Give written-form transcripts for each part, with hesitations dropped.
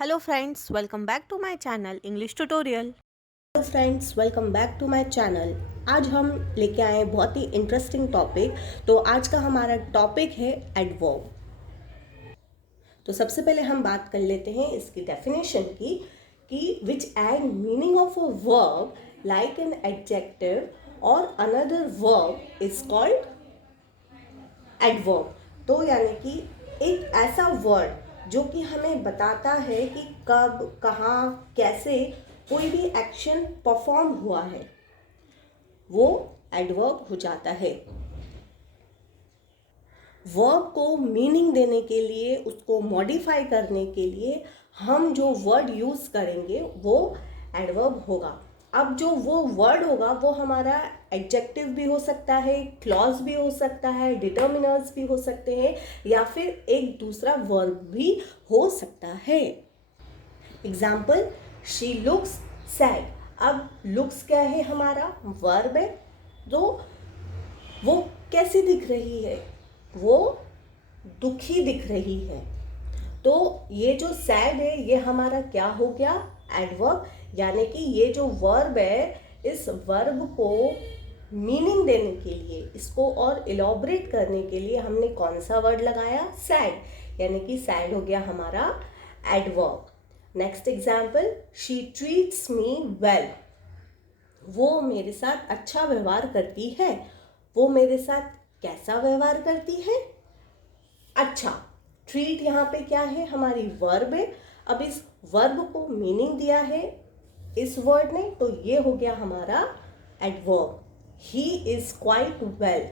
Hello friends, welcome back to my channel English tutorial. Hello friends, welcome back to my channel. आज हम लेके आए हैं बहुत ही इंटरेस्टिंग टॉपिक। तो आज का हमारा टॉपिक है एडवर्ब। तो सबसे पहले हम बात कर लेते हैं इसकी डेफिनेशन की कि which add meaning of a verb like an adjective और another verb is called adverb. तो यानी कि एक ऐसा वर्ड जो कि हमें बताता है कि कब, कहाँ, कैसे कोई भी एक्शन परफॉर्म हुआ है, वो एडवर्ब हो जाता है। वर्ब को मीनिंग देने के लिए, उसको मॉडिफाई करने के लिए हम जो वर्ड यूज़ करेंगे वो एडवर्ब होगा। अब जो वो वर्ड होगा वो हमारा एडजेक्टिव भी हो सकता है, क्लॉज भी हो सकता है, डिटर्मिनर्स भी हो सकते हैं, या फिर एक दूसरा वर्ब भी हो सकता है। Example, she looks sad. अब लुक्स क्या है, हमारा वर्ब है। तो वो कैसी दिख रही है, वो दुखी दिख रही है। तो ये जो सैड है ये हमारा क्या हो गया, एडवर्ब। यानी कि ये जो वर्ब है, इस वर्ब को मीनिंग देने के लिए, इसको और इलॉबरेट करने के लिए हमने कौन सा वर्ड लगाया, सैड। यानी कि सैड हो गया हमारा adverb. Next example, she treats me well. वो मेरे साथ अच्छा व्यवहार करती है। वो मेरे साथ कैसा व्यवहार करती है, अच्छा। ट्रीट यहाँ पे क्या है, हमारी वर्ब है। अब इस वर्ब को मीनिंग दिया है इस वर्ड ने, तो ये हो गया हमारा adverb. He is quite well.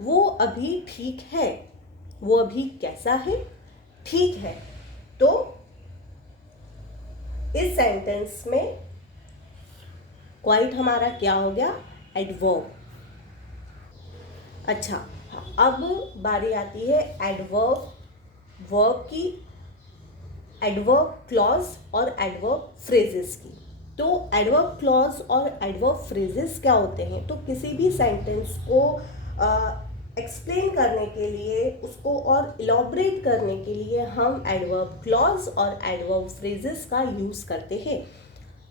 वो अभी ठीक है। वो अभी कैसा है, ठीक है। तो इस सेंटेंस में क्वाइट हमारा क्या हो गया, एडवर्ब। अच्छा, अब बारी आती है एडवर्ब वर्ब की, एडवर्ब क्लॉज और एडवर्ब फ्रेजेस की। तो एडवर्ब क्लॉज और एडवर्ब फ्रेजेस क्या होते हैं, तो किसी भी सेंटेंस को एक्सप्लेन करने के लिए, उसको और इलॉबरेट करने के लिए हम एडवर्ब क्लॉज और एडवर्ब फ्रेजेस का यूज़ करते हैं।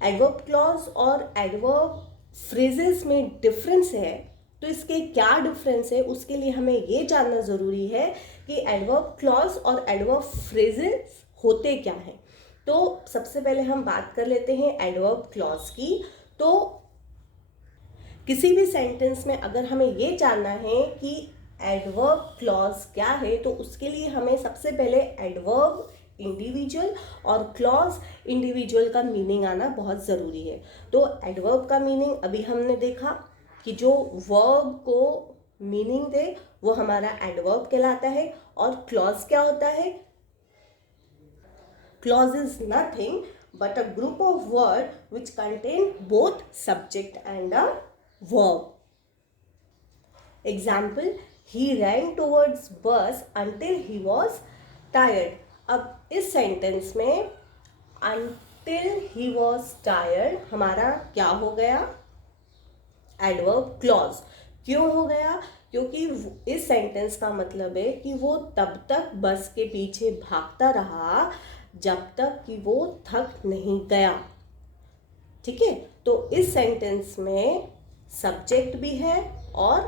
एडवर्ब क्लॉज और एडवर्ब फ्रेजेस में डिफरेंस है। तो इसके क्या डिफरेंस है, उसके लिए हमें ये जानना ज़रूरी है कि एडवर्ब क्लॉज और एडवर्ब फ्रेजेस होते क्या हैं। तो सबसे पहले हम बात कर लेते हैं एडवर्ब क्लॉज की। तो किसी भी सेंटेंस में अगर हमें ये जानना है कि एडवर्ब क्लॉज क्या है, तो उसके लिए हमें सबसे पहले एडवर्ब इंडिविजुअल और क्लॉज इंडिविजुअल का मीनिंग आना बहुत ज़रूरी है। तो एडवर्ब का मीनिंग अभी हमने देखा कि जो वर्ब को मीनिंग दे वो हमारा एडवर्ब कहलाता है। और क्लॉज क्या होता है, clause is nothing but a group of words which contain both subject and a verb. Example, he ran towards bus until he was tired. अब इस सेंटेंस में until he was tired हमारा क्या हो गया, एडवर्ब क्लॉज। क्यों हो गया, क्योंकि इस सेंटेंस का मतलब है कि वो तब तक बस के पीछे भागता रहा जब तक कि वो थक नहीं गया। ठीक है, तो इस सेंटेंस में सब्जेक्ट भी है और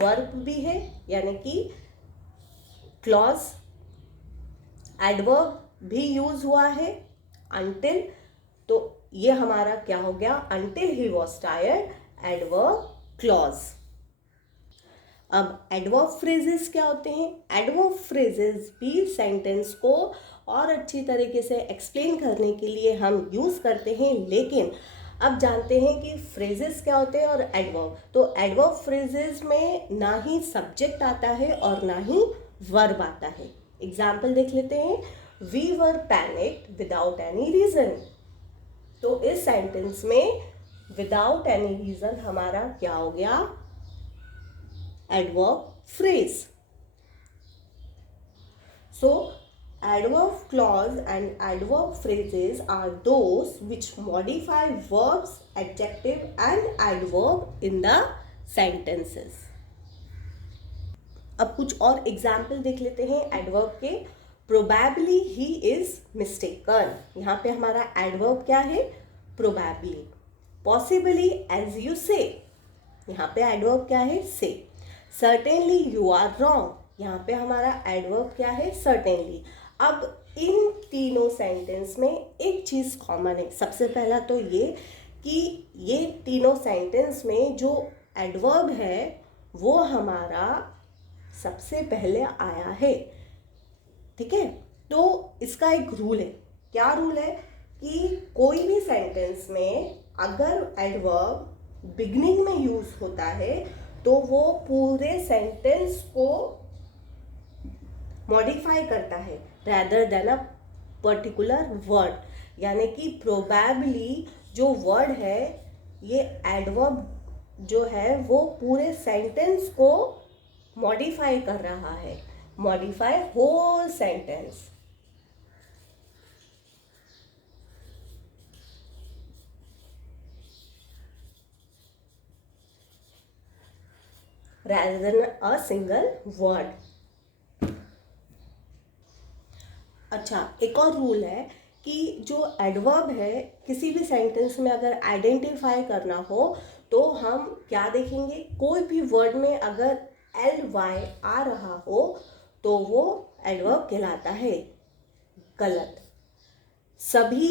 वर्ब भी है, यानी कि क्लॉज एडवर्ब भी यूज हुआ है until। तो ये हमारा क्या हो गया, until he was tired, adverb clause. अब एडवर्ब फ्रेजेस क्या होते हैं, एडवर्ब फ्रेजेस भी सेंटेंस को और अच्छी तरीके से एक्सप्लेन करने के लिए हम यूज़ करते हैं। लेकिन अब जानते हैं कि फ्रेजेस क्या होते हैं और एडवर्ब। तो एडवर्ब फ्रेजेस में ना ही सब्जेक्ट आता है और ना ही वर्ब आता है। एग्जाम्पल देख लेते हैं, we were panicked without any reason. तो इस सेंटेंस में विदाउट एनी रीज़न हमारा क्या हो गया, adverb phrase. So adverb clause and adverb phrases are those which modify verbs, adjective and adverb in the sentences. अब कुछ और एग्जाम्पल देख लेते हैं एडवर्ब के। प्रोबेबली ही इज मिस्टेकन, यहाँ पे हमारा एडवर्ब क्या है, प्रोबेबली. पॉसिबली एज यू से, यहाँ पे एडवर्ब क्या है, से. सर्टेनली यू आर रॉन्ग, यहाँ पे हमारा एडवर्ब क्या है, सर्टेनली. अब इन तीनों सेंटेंस में एक चीज़ कॉमन है. सबसे पहला तो ये कि ये तीनों सेंटेंस में जो एडवर्ब है वो हमारा सबसे पहले आया है. ठीक है, तो इसका एक रूल है. क्या रूल है कि कोई भी सेंटेंस में अगर एडवर्ब बिगनिंग में यूज होता है तो वो पूरे सेंटेंस को मॉडिफाई करता है rather than a particular word. यानी कि प्रोबेबली जो वर्ड है, ये एडवर्ब जो है वो पूरे सेंटेंस को मॉडिफाई कर रहा है, modify whole sentence. rather than a single word. अच्छा, एक और रूल है कि जो एडवर्ब है किसी भी सेंटेंस में अगर आइडेंटिफाई करना हो तो हम क्या देखेंगे, कोई भी वर्ड में अगर ly आ रहा हो तो वो एडवर्ब कहलाता है. गलत. सभी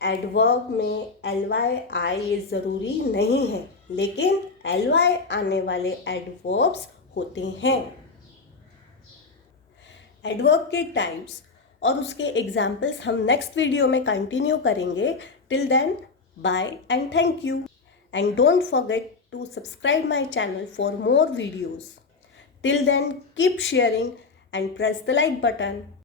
एडवर्ब में ly आए ये ज़रूरी नहीं है, लेकिन ly आने वाले एडवर्ब्स होते हैं. एडवर्ब के टाइप्स और उसके एग्जाम्पल्स हम नेक्स्ट वीडियो में कंटिन्यू करेंगे. Till then, bye and thank you. And don't forget to subscribe my channel for more videos. Till then, keep sharing and press the like button.